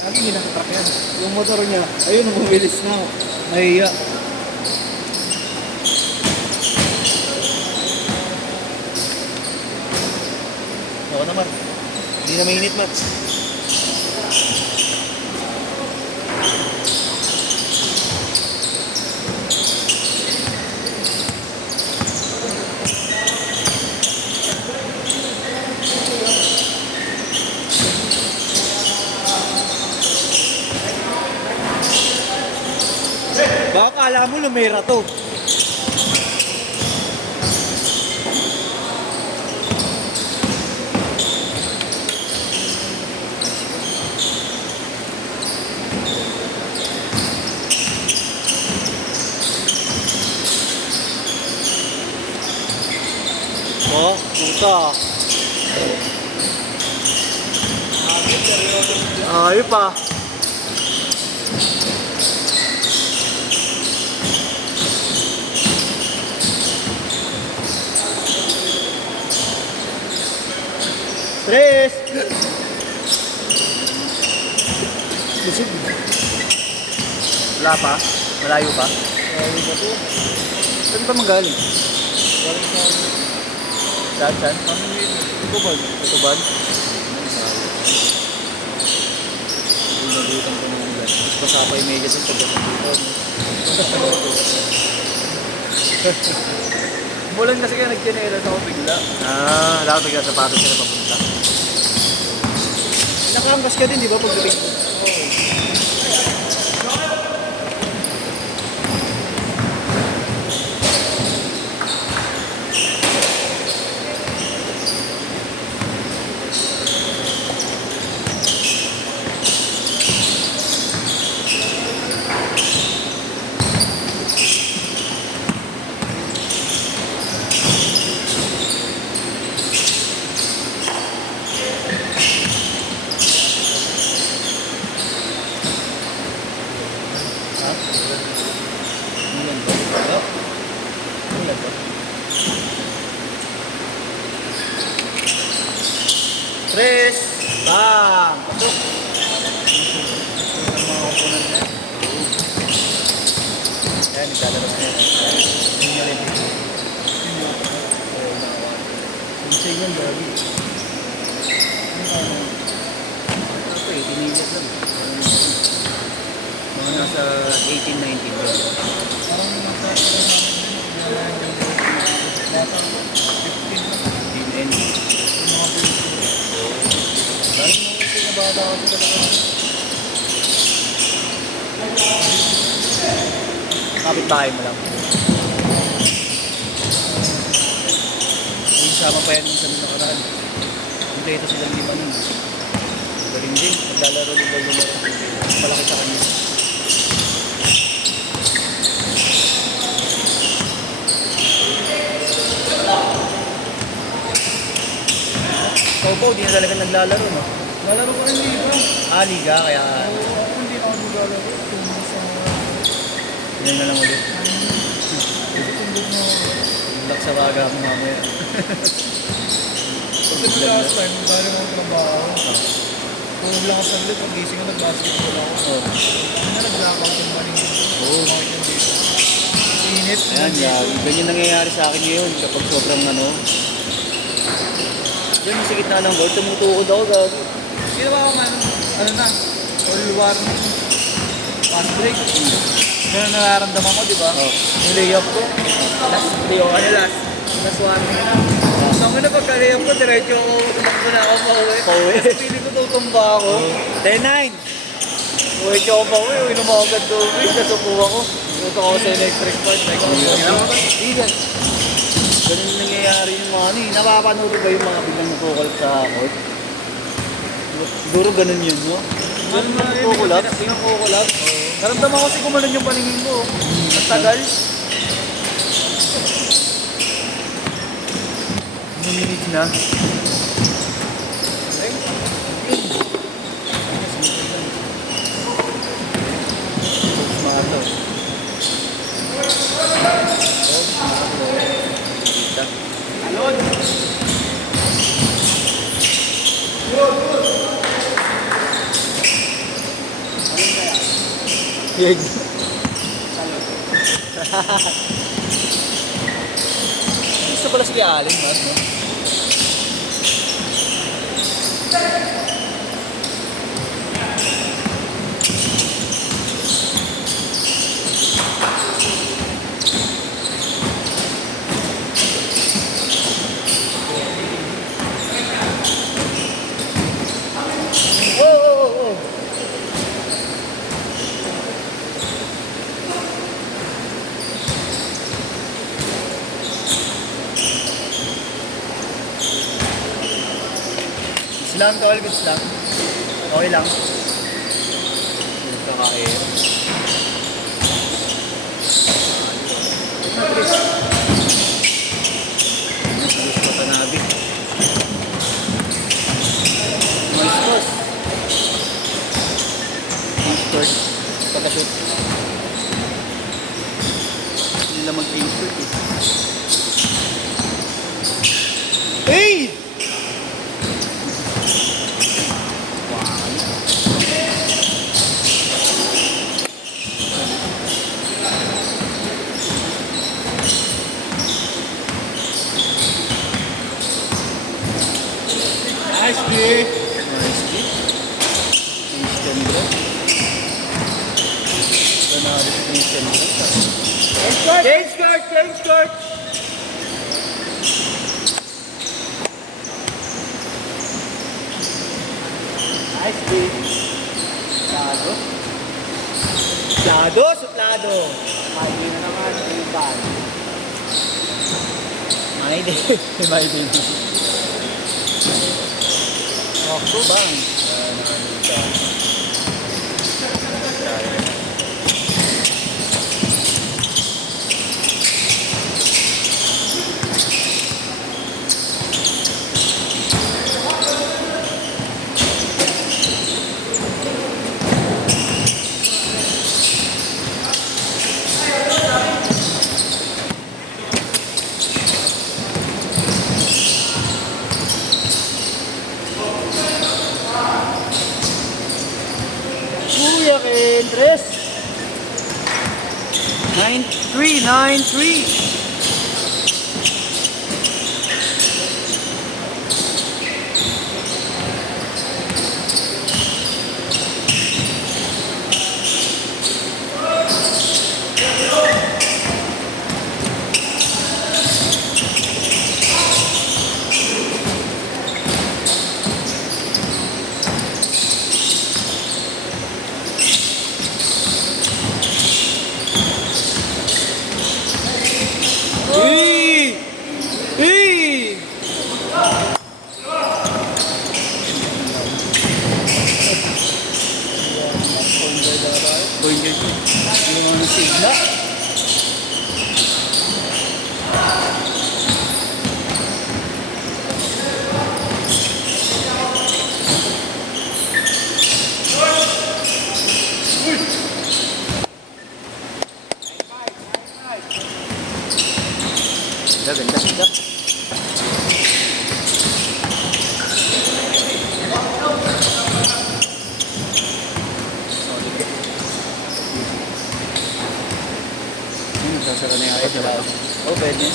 Lagi ginagatrack yan. Yung motor niya, ayun, bumilis na. Nahiya. Oo naman. Hindi na mainit, Mats. Baka kala mo lumera to. Oh, puta. Ayun pa. Tres! Busog. Wala pa? Malayo pa? Malayo pa po. Saan pa magaling? Galing sa... Saan? Tutubad. Tutubad? Nagutan ko naman dyan. Mas pasapa yung megas yung pagkakalitan. Bulan kasi kaya nag-generate ako bigla. Ah, dapat bigla sapatos sila papunta. Nakaangkas ka din, di ba, pagdating mo? Oo. Tres! Bang! Pasok! Ang mga kupunan na. Ayan, naglalaro na yan. Hindi nyo rin. Insay yan, babi. Ano? Ito eh, tinilit lang. Mga nasa 18-19 ba? Parang nasa 15 dahil mo yung pinabata ako talaga. Kapit tayo mo lang. Yung sama pa yan yung sa nakaraan. Hindi ito silang lima nun. Galing din. Maglalaro din daw nila. Malaki sa kanya. Opo, di na talaga naglalaro, no? Nalaro ko rin liga. Ah, liga, kaya... Oo, ako hindi ako naglalaro. Yan na lang ulit. Tulak sa baga ako mamaya. Kasi last time, dahil mo ang trabaho. Kung lakas ang ulit, pag-gising ko nag-basketball ako. Oo. Ako na nag-blackout yung maling dito. Oo. Bakit yung dito? Init. Ayan, ganyan nangyayari sa akin ngayon kapag sobrang ano. Diyan sa gitna ng board, tumutukod ako gagi. Ginawa ko man, ano na, all warning, fast break. Ganun nararamdaman ko, di ba? Oh. Yung layup ko, last warning na. So nga na pagka-layup ko, diretso tumakbo na ako pauwi. Pauwi? Piling ko tutumba ako. 10-9. Diretso ako pauwi, uwinom ako agad doon. Nasupo ako. Tuto ako sa electric part. Igan. Ganun nangyayari yung mga ano eh. Napapanood ba yung mga biglang nakukulap sa court? Siguro ganun yun, no? Ganun na nakukulap? Nakukulap? Naramdaman ko kasi kumalan yung paningin ko. Ang tagal. Minutes na. Yun. Gusto pala si Allen, no? Islam, tol, Islam. Okay lang. Ito kakain. Malis pa tanabi. Malis boss. T-shirt. Pagka-shoot. Hindi nila mag-t-shirt eh. Hey! Nice play. Nice play. Instant grab. Panalo sa instant grab. Change card! Change card! Nice play. Suplado. Suplado! Suplado! May na naman. May din. May din. Ako bang? Kuya Kendres 9393. Sigla. Ganda, ganda. Sasara na yung ito lang. Oh, pwede.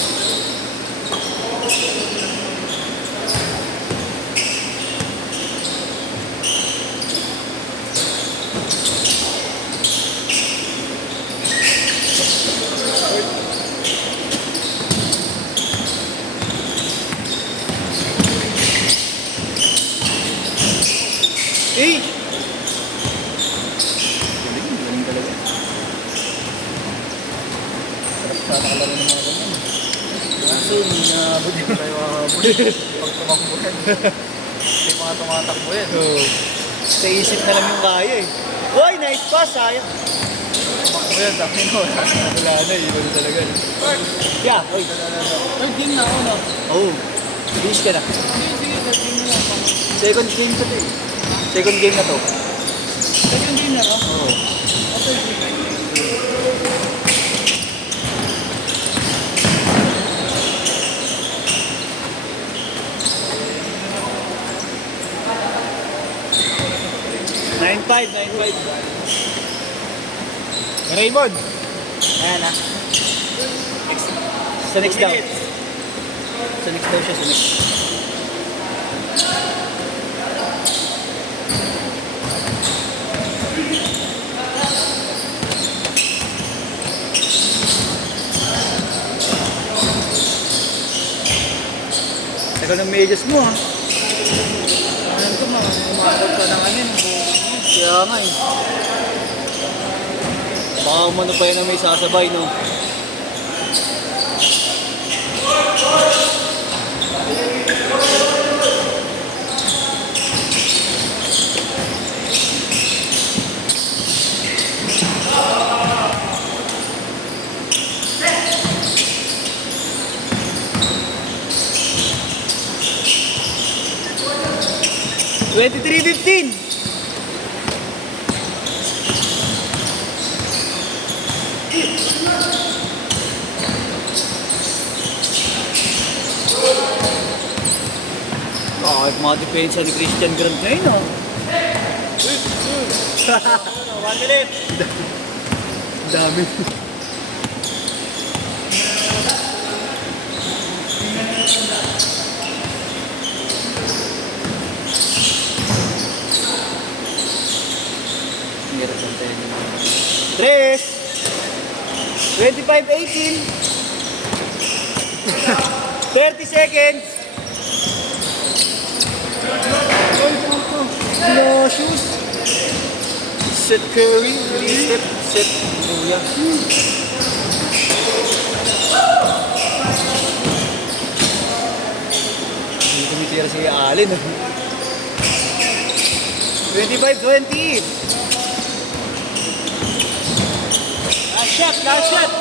Eh! Galing talaga. Nakakalaro ng mga ganyan. Kaso, hindi na abot yung tayo pag tumakbo yan. Hindi mga tumatakbo yan. Sa isip na lang yung kaya eh. Uy, nice pass, sayang. Tumakbo yan, tapos wala na, iwan talaga. Yeah, uy. Third game na ako, no? Oo. Finish ka na. Sige, third game na lang. Second game to eh. Second game na to. Second game na to? Oo. Third game. Nine five. Raymond. Ayan ah. Sa next daw. Sa next daw siya, sa next. Tagal ng medyas mo ha. Ano ito, umakot ka ng ano yun. Kaya nga eh. Baka umano pa yun na may sasabay, no? $23.15. Kahit mga depensa ni Christian Grant ngayon, no? 1 minute. Dami. Hirap ang tayo. 3 25-18 30 seconds. No shoes. Set Curry, release set Luya. Hindi tumitira si Allen. 25-20. Last shot, last shot.